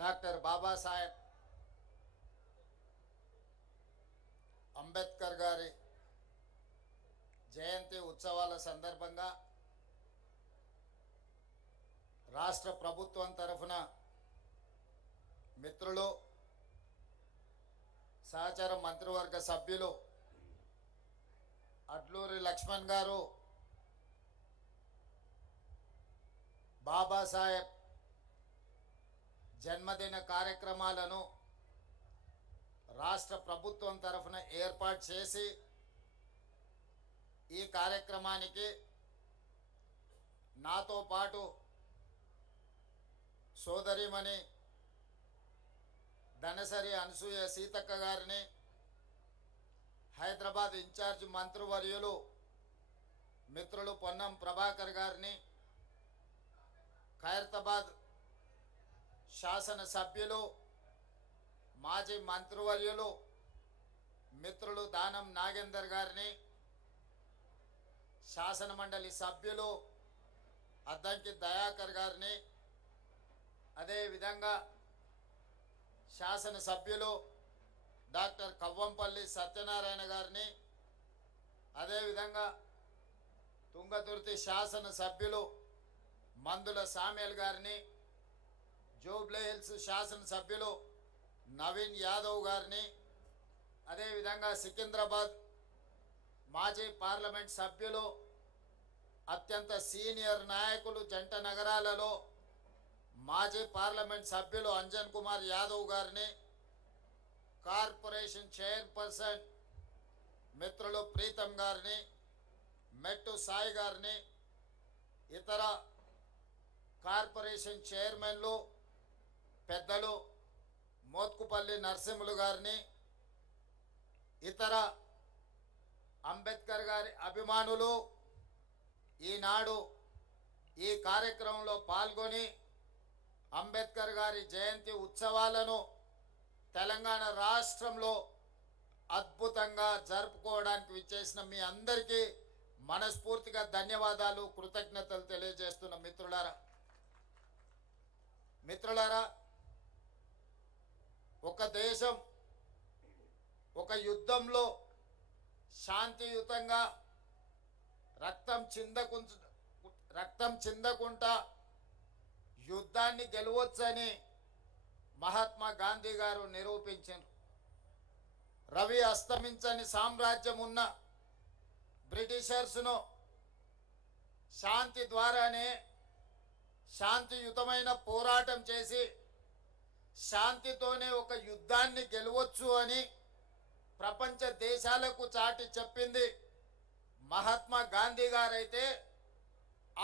Doctor Babasaheb Ambedkar గారి జయంతి ఉత్సవాల సందర్భంగా రాష్ట్ర ప్రభుత్వం తరఫున మిత్రులు సహచర మంత్రివర్గ సభ్యులు అడ్లూరి లక్ష్మణ్ గారు బాబాసాహెబ్ జన్మదిన కార్యక్రమాలను రాష్ట్ర ప్రభుత్వం తరఫున ఏర్పాటు చేసి ఈ కార్యక్రమానికి నాతో పాటు సోదరిమణి ధనసరి అనసూయ సీతక్క గారిని, హైదరాబాద్ ఇన్ఛార్జ్ మంత్రివర్యులు మిత్రులు పొన్నం ప్రభాకర్ గారిని, ఖైరతాబాద్ శాసన సభ్యులు మాజీ మంత్రివర్యులు మిత్రులు దానం నాగేందర్ గారిని, శాసన మండలి సభ్యులు అద్దంకి దయాకర్ గారిని, అదేవిధంగా శాసన సభ్యులు డాక్టర్ కవ్వంపల్లి సత్యనారాయణ గారిని, అదేవిధంగా తుంగతుర్తి శాసన సభ్యులు మందుల సామ్యల్ గారిని, జూబ్లీ హిల్స్ శాసన సభ్యులు నవీన్ యాదవ్ గారిని, అదేవిధంగా సికింద్రాబాద్ మాజీ పార్లమెంట్ సభ్యులు అత్యంత సీనియర్ నాయకులు జంట నగరాలలో మాజీ పార్లమెంట్ సభ్యులు అంజన్ కుమార్ యాదవ్ గారిని, కార్పొరేషన్ చైర్పర్సన్ మిత్రులు ప్రీతం గారిని, మెట్టు సాయి గారిని, ఇతర కార్పొరేషన్ చైర్మన్లు పెద్దలు మోత్కుపల్లి నరసింహులు గారిని, ఇతర అంబేద్కర్ గారి అభిమానులు ఈనాడు ఈ కార్యక్రమంలో పాల్గొని అంబేద్కర్ గారి జయంతి ఉత్సవాలను తెలంగాణ రాష్ట్రంలో అద్భుతంగా జరుపుకోవడానికి విచ్చేసిన మీ అందరికీ మనస్ఫూర్తిగా ధన్యవాదాలు, కృతజ్ఞతలు తెలియజేస్తున్న మిత్రులారా, ఒక దేశం ఒక యుద్ధంలో శాంతియుతంగా రక్తం చిందకుండా యుద్ధాన్ని గెలవచ్చని మహాత్మా గాంధీ గారు నిరూపించారు. రవి అస్తమించని సామ్రాజ్యం ఉన్న బ్రిటిషర్స్ను శాంతి ద్వారానే శాంతియుతమైన పోరాటం చేసి శాంతితోనే ఒక యుద్ధాన్ని గెలవచ్చు అని ప్రపంచ దేశాలకు చాటి చెప్పింది మహాత్మా గాంధీ గారైతే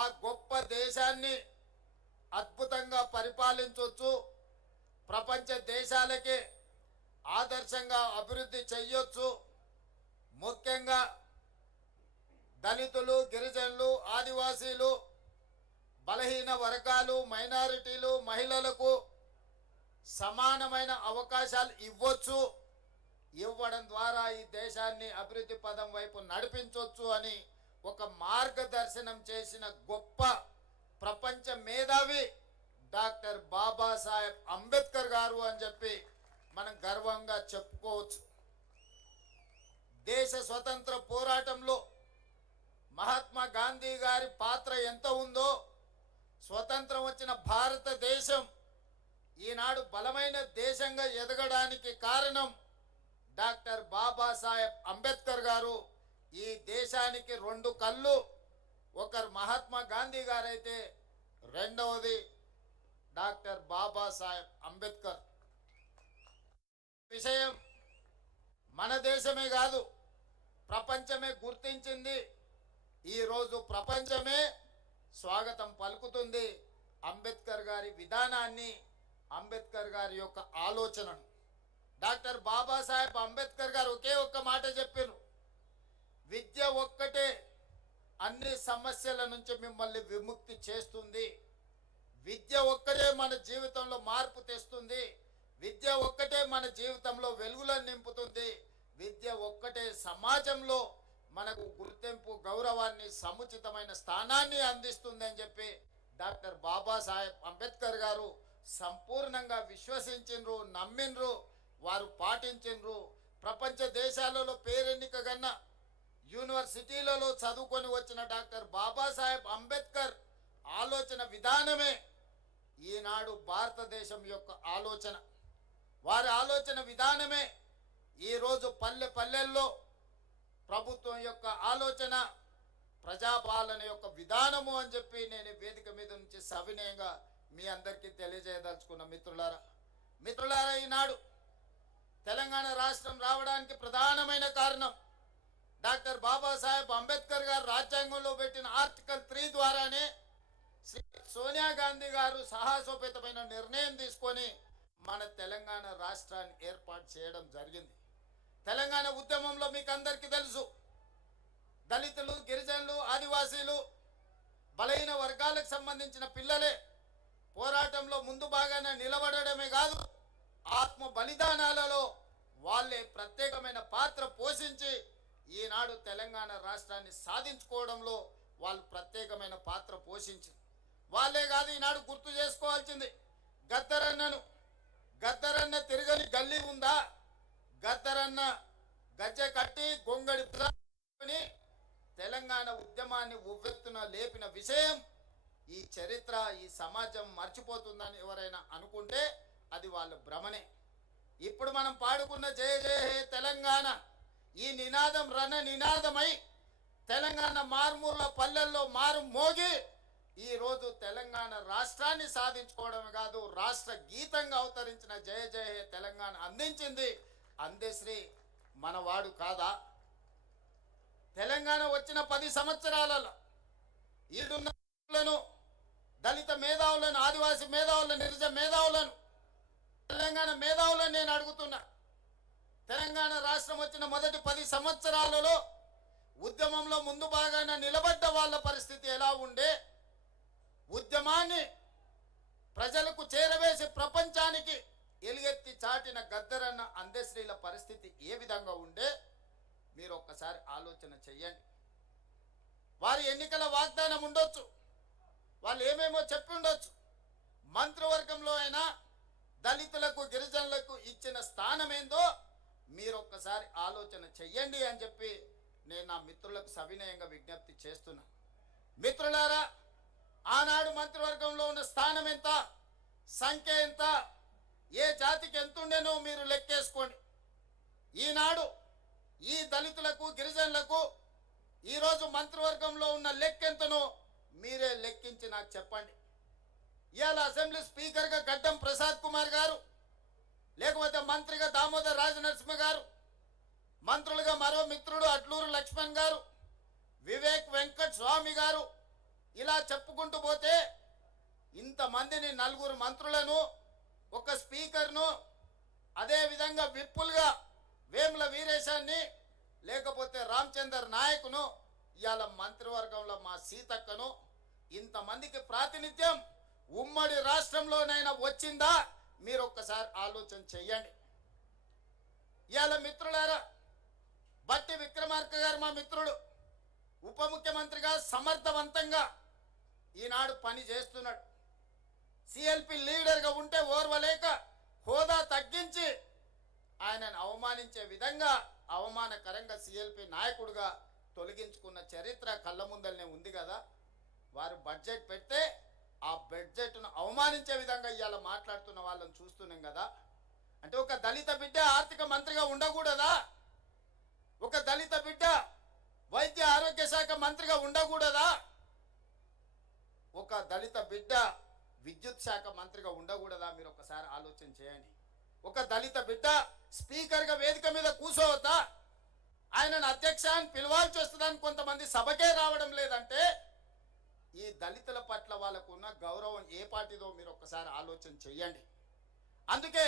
ఆ గొప్ప దేశాన్ని అద్భుతంగా పరిపాలించవచ్చు, ప్రపంచ దేశాలకి ఆదర్శంగా అభివృద్ధి చెయ్యొచ్చు. ముఖ్యంగా దళితులు, గిరిజనులు, ఆదివాసీలు, బలహీన వర్గాలు, మైనారిటీలు, మహిళలకు సమానమైన అవకాశాలు ఇవ్వడం ద్వారా ఈ దేశాన్ని అభివృద్ధి పదం వైపు నడిపించవచ్చు అని ఒక మార్గదర్శనం చేసిన గొప్ప ప్రపంచ మేధావి డాక్టర్ బాబాసాహెబ్ అంబేద్కర్ గారు అని చెప్పి మనం గర్వంగా చెప్పుకోవచ్చు. దేశ స్వతంత్ర పోరాటంలో మహాత్మా గాంధీ గారి పాత్ర ఎంత ఉందో, స్వతంత్రం వచ్చిన భారతదేశం ఈనాడు బలమైన దేశంగా ఎదగడానికి కారణం డాక్టర్ బాబాసాహెబ్ అంబేద్కర్ గారు. ఈ దేశానికి రెండు కళ్ళు, ఒకరు మహాత్మా గాంధీ గారైతే రెండవది డాక్టర్ బాబాసాహెబ్ అంబేద్కర్. విషయం మన దేశమే కాదు, ప్రపంచమే గుర్తించింది. ఈరోజు ప్రపంచమే స్వాగతం పలుకుతుంది అంబేద్కర్ గారి విధానాన్ని, అంబేద్కర్ గారి యొక్క ఆలోచనను. డాక్టర్ బాబాసాహెబ్ అంబేద్కర్ గారు ఒకే ఒక్క మాట చెప్పారు, విద్య ఒక్కటే అన్ని సమస్యల నుంచి మిమ్మల్ని విముక్తి చేస్తుంది, విద్య ఒక్కటే మన జీవితంలో మార్పు తెస్తుంది, విద్య ఒక్కటే మన జీవితంలో వెలుగులను నింపుతుంది, విద్య ఒక్కటే సమాజంలో మనకు గుర్తింపు, గౌరవాన్ని, సముచితమైన స్థానాన్ని అందిస్తుంది అని చెప్పి డాక్టర్ బాబాసాహెబ్ అంబేద్కర్ గారు సంపూర్ణంగా విశ్వసించిండ్రు, నమ్మిండ్రు, వారు పాటించిండ్రు. ప్రపంచ దేశాలలో పేరెన్నికగన్న యూనివర్సిటీలలో చదువుకొని వచ్చిన డాక్టర్ బాబాసాహెబ్ అంబేద్కర్ ఆలోచన విధానమే ఈనాడు భారతదేశం యొక్క ఆలోచన. వారి ఆలోచన విధానమే ఈరోజు పల్లె పల్లెల్లో ప్రభుత్వం యొక్క ఆలోచన, ప్రజాపాలన యొక్క విధానము అని చెప్పి నేను వేదిక మీద నుంచి సవినయంగా మీ అందరికీ తెలియజేయదలుచుకున్న మిత్రులారా, ఈనాడు తెలంగాణ రాష్ట్రం రావడానికి ప్రధానమైన కారణం డాక్టర్ బాబాసాహెబ్ అంబేద్కర్ గారు రాజ్యాంగంలో పెట్టిన ఆర్టికల్ 3 ద్వారానే శ్రీ సోనియా గాంధీ గారు సాహసోపేతమైన నిర్ణయం తీసుకొని మన తెలంగాణ రాష్ట్రాన్ని ఏర్పాటు చేయడం జరిగింది. తెలంగాణ ఉద్యమంలో మీకు అందరికీ తెలుసు, దళితులు, గిరిజనులు, ఆదివాసీలు, బలహీన వర్గాలకు సంబంధించిన పిల్లలే పోరాటంలో ముందు భాగాన నిలబడమే కాదు, ఆత్మ బలిదానాలలో వాళ్ళే ప్రత్యేకమైన పాత్ర పోషించి ఈనాడు తెలంగాణ రాష్ట్రాన్ని సాధించుకోవడంలో వాళ్ళు ప్రత్యేకమైన పాత్ర పోషించి వాళ్ళే కాదు. ఈనాడు గుర్తు చేసుకోవాల్సింది గద్దరన్న తిరగని గల్లీ ఉందా? గద్దరన్న గజ్జె కట్టి గొంగడి తెలంగాణ ఉద్యమాన్ని ఉవ్వెత్తున లేపిన విషయం ఈ చరిత్ర, ఈ సమాజం మర్చిపోతుందని ఎవరైనా అనుకుంటే అది వాళ్ళ భ్రమనే. ఇప్పుడు మనం పాడుకున్న జయ జయ హే తెలంగాణ ఈ నినాదం రణ నినాదమై తెలంగాణ మారుమూల పల్లెల్లో మారు మోగి ఈరోజు తెలంగాణ రాష్ట్రాన్ని సాధించుకోవడమే కాదు, రాష్ట్ర గీతంగా అవతరించిన జయ జయ హే తెలంగాణ అందించింది అందశ్రీ మనవాడు కాదా? తెలంగాణ వచ్చిన 10 సంవత్సరాలలో ఈడున్న దళిత మేధావులను, ఆదివాసీ మేధావులను, నిరజ మేధావులను, తెలంగాణ మేధావులను నేను అడుగుతున్నా. తెలంగాణ రాష్ట్రం వచ్చిన మొదటి 10 సంవత్సరాలలో ఉద్యమంలో ముందు భాగాన నిలబడ్డ వాళ్ళ పరిస్థితి ఎలా ఉండే? ఉద్యమాన్ని ప్రజలకు చేరవేసి ప్రపంచానికి ఎలుగెత్తి చాటిన గద్దరన్న అందశ్రీల పరిస్థితి ఏ విధంగా ఉండే? మీరు ఒక్కసారి ఆలోచన చెయ్యండి. వారి ఎన్నికల వాగ్దానం ఉండొచ్చు, వాళ్ళు ఏమేమో చెప్పి ఉండొచ్చు, మంత్రివర్గంలో అయినా దళితులకు, గిరిజనులకు ఇచ్చిన స్థానం ఏందో మీరు ఒక్కసారి ఆలోచన చెయ్యండి అని చెప్పి నేను నా మిత్రులకు సవినయంగా విజ్ఞప్తి చేస్తున్నా. మిత్రులారా, ఆనాడు మంత్రివర్గంలో ఉన్న స్థానం ఎంత, సంఖ్య ఎంత, ఏ జాతికి ఎంతుండేనో మీరు లెక్కేసుకోండి. ఈనాడు ఈ దళితులకు, గిరిజనులకు ఈరోజు మంత్రివర్గంలో ఉన్న లెక్కెంతనో మీరే లెక్కించి నాకు చెప్పండి. ఇవాళ అసెంబ్లీ స్పీకర్గా గడ్డం ప్రసాద్ కుమార్ గారు, లేకపోతే మంత్రిగా దామోదర్ రాజనరసింహ గారు, మంత్రులుగా మరో మిత్రుడు అడ్లూరు లక్ష్మణ్ గారు, వివేక్ వెంకట్ స్వామి గారు, ఇలా చెప్పుకుంటూ పోతే ఇంతమందిని, 4 మంత్రులను, ఒక స్పీకర్ను, అదేవిధంగా విప్పులుగా వేముల వీరేశాన్ని, లేకపోతే రామచందర్ నాయకును, ఇవాళ మంత్రివర్గంలో మా సీతక్కను, ఇంతమందికి ప్రాతినిధ్యం ఉమ్మడి రాష్ట్రంలోనైనా వచ్చిందా? మీరు ఒక్కసారి ఆలోచన చెయ్యండి. ఇవాళ మిత్రులారా, బట్టి విక్రమార్క గారు మా మిత్రుడు, ఉప ముఖ్యమంత్రిగా సమర్థవంతంగా ఈనాడు పని చేస్తున్నాడు. సిఎల్పి లీడర్గా ఉంటే ఓర్వలేక హోదా తగ్గించి ఆయనను అవమానించే విధంగా అవమానకరంగా సిఎల్పి నాయకుడిగా తొలగించుకున్న చరిత్ర కళ్ళ ముందలనే ఉంది కదా. వారు బడ్జెట్ పెడితే ఆ బడ్జెట్ను అవమానించే విధంగా ఇవాళ మాట్లాడుతున్న వాళ్ళని చూస్తున్నాం కదా. అంటే ఒక దళిత బిడ్డ ఆర్థిక మంత్రిగా ఉండకూడదా? ఒక దళిత బిడ్డ వైద్య ఆరోగ్య శాఖ మంత్రిగా ఉండకూడదా? ఒక దళిత బిడ్డ విద్యుత్ శాఖ మంత్రిగా ఉండకూడదా? మీరు ఒకసారి ఆలోచన చేయండి. ఒక దళిత బిడ్డ స్పీకర్గా వేదిక మీద కూర్చోవద్దా? ఆయనను అధ్యక్ష అని పిలవాల్సి వస్తుందని కొంతమంది సభకే రావడం లేదంటే ఈ దళితుల పట్ల వాళ్ళకు ఉన్న గౌరవం ఏ పార్టీదో మీరు ఒక్కసారి ఆలోచన చెయ్యండి. అందుకే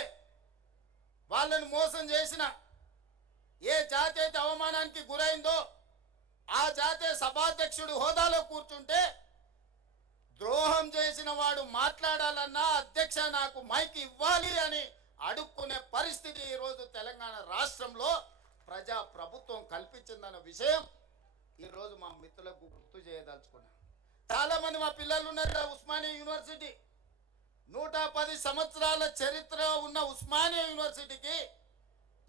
వాళ్ళను మోసం చేసిన ఏ జాతి అయితే అవమానానికి గురైందో ఆ జాతే సభాధ్యక్షుడు హోదాలో కూర్చుంటే ద్రోహం చేసిన వాడు మాట్లాడాలన్నా అధ్యక్ష నాకు మైక్ ఇవ్వాలి అని అడుక్కునే పరిస్థితి ఈరోజు తెలంగాణ రాష్ట్రంలో ప్రజా ప్రభుత్వం కల్పించిందన్న విషయం ఈరోజు మా మిత్రులకు గుర్తు చేయదలుచుకున్నా. చాలా మంది మా పిల్లలు ఉన్నారు ఉస్మానియా యూనివర్సిటీ 110 సంవత్సరాల చరిత్ర ఉన్న ఉస్మానియా యూనివర్సిటీకి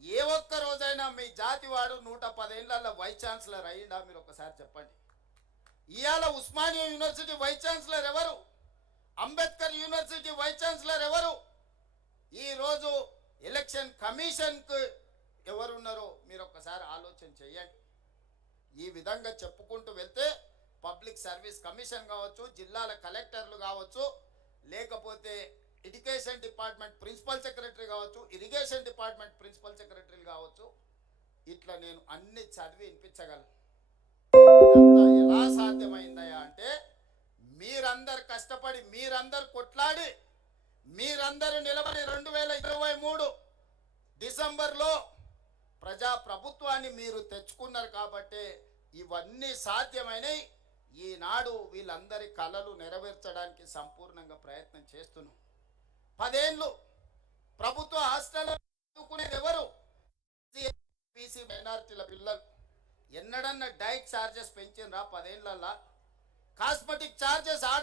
ఏ ఒక్క రోజైనా మీ జాతి వాడు 110 ఏళ్ల వైస్ ఛాన్సలర్ అయ్యిందా? మీరు ఒకసారి చెప్పండి. ఇవాళ ఉస్మానియా యూనివర్సిటీ వైస్ ఛాన్సలర్ ఎవరు? అంబేద్కర్ యూనివర్సిటీ వైస్ ఛాన్సలర్ ఎవరు? ఈరోజు ఎలక్షన్ కమిషన్కు ఎవరున్నారో మీరు ఒక్కసారి ఆలోచన చేయండి. ఈ విధంగా చెప్పుకుంటూ వెళ్తే పబ్లిక్ సర్వీస్ కమిషన్ కావచ్చు, జిల్లాల కలెక్టర్లు కావచ్చు, లేకపోతే ఎడ్యుకేషన్ డిపార్ట్మెంట్ ప్రిన్సిపల్ సెక్రటరీ కావచ్చు, ఇరిగేషన్ డిపార్ట్మెంట్ ప్రిన్సిపల్ సెక్రటరీలు కావచ్చు, ఇట్లా నేను అన్ని చదివి వినిపించగలను. ఇదంతా ఎలా సాధ్యమైందయా అంటే మీరందరు కష్టపడి, మీరందరు కొట్లాడి, మీరందరూ నిలబడి 2023 డిసెంబర్లో ప్రజాప్రభుత్వాన్ని మీరు తెచ్చుకున్నారు కాబట్టి ఇవన్నీ సాధ్యమైనవి. ఈనాడు వీళ్ళందరి కళలు నెరవేర్చడానికి సంపూర్ణంగా ప్రయత్నం చేస్తున్నాం. 10 ఏళ్ళు ప్రభుత్వ హాస్టల్లో చదువుకునేది ఎవరు? బీసీ మైనారిటీల పిల్లలు. ఎన్నడన్నా డైట్ ఛార్జెస్ పెంచినరా 10 ఏళ్ళల్లో? కాస్మెటిక్ ఛార్జెస్ ఆడ